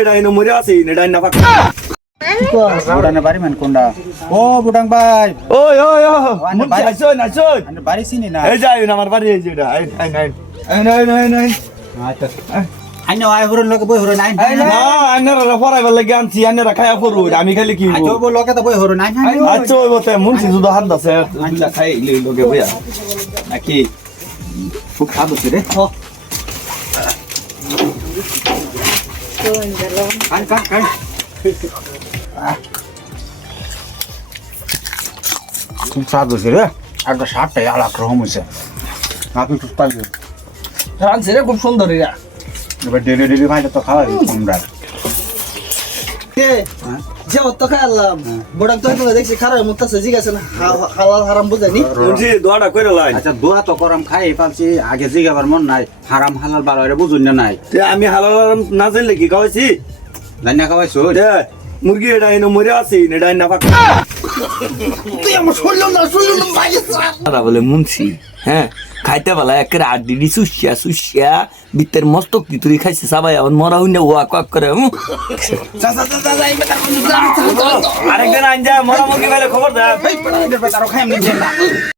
এটা এনে মরে আছে এটা না ফাঁকা বুড়ানে বাড়ি মান কোনটা ও বুড়াং ভাই ওই ওই ও আনে বাড়ি আসুন আসুন আনে বাড়ি চিনি না এই যাই আমার বাড়ি এই যে এটা আই আই নাই আচ্ছা আইনো আই হরন লোকে বই হরন আই না আন্নারা পড়াইবার লাগি আনছি আন্নারা খায়া পড়ু আমি খালি কি আচ্ছা বই লোকে তো বই হরন আই আচ্ছা ওই বতে মুন্সি শুধু হাত দাসে দুলা খাই লোকে বইয়া নাকি খুব খাদ হচ্ছে রে কান কান কান খুব খাদ হচ্ছে রে একটা শার্টটাই আলাদা রকম হচ্ছে আপনি খুব পাই রানছে রে খুব সুন্দর এরা এবার ডেলি ডেলি ভাইটা তো খাওয়াই তোমরা কে যে অত খাইলাম বড় তো তো দেখছি খারাপ মুক্তাছে জিগাছে না হালাল হারাম বুঝানি মুন্সি দোয়াটা কইরা লাই আচ্ছা দোয়া তো করাম খাই পালছি আগে জিগাবার মন নাই হারাম হালাল বাড়াইরে বুঝুন না নাই তে আমি হালাল না জানলে কি খাওয়াইছি জানিয়া খাওয়াইছো দে মুরগি এটা এনে মরে আছে এটা না ফাঁকা তুই আমার শুনলো না বাইরে তারা বলে মুন্সি হ্যাঁ খাইতে বেলা একের আড্ডি সুশিয়া সুশিয়া বিত্তের মস্তক তুই খাইছে সবাই এখন মরা হইনা ওয়া কক করে আরেকদিন আইন যা মরা মুরগি খাইলে খবর দে তারও খাই আমি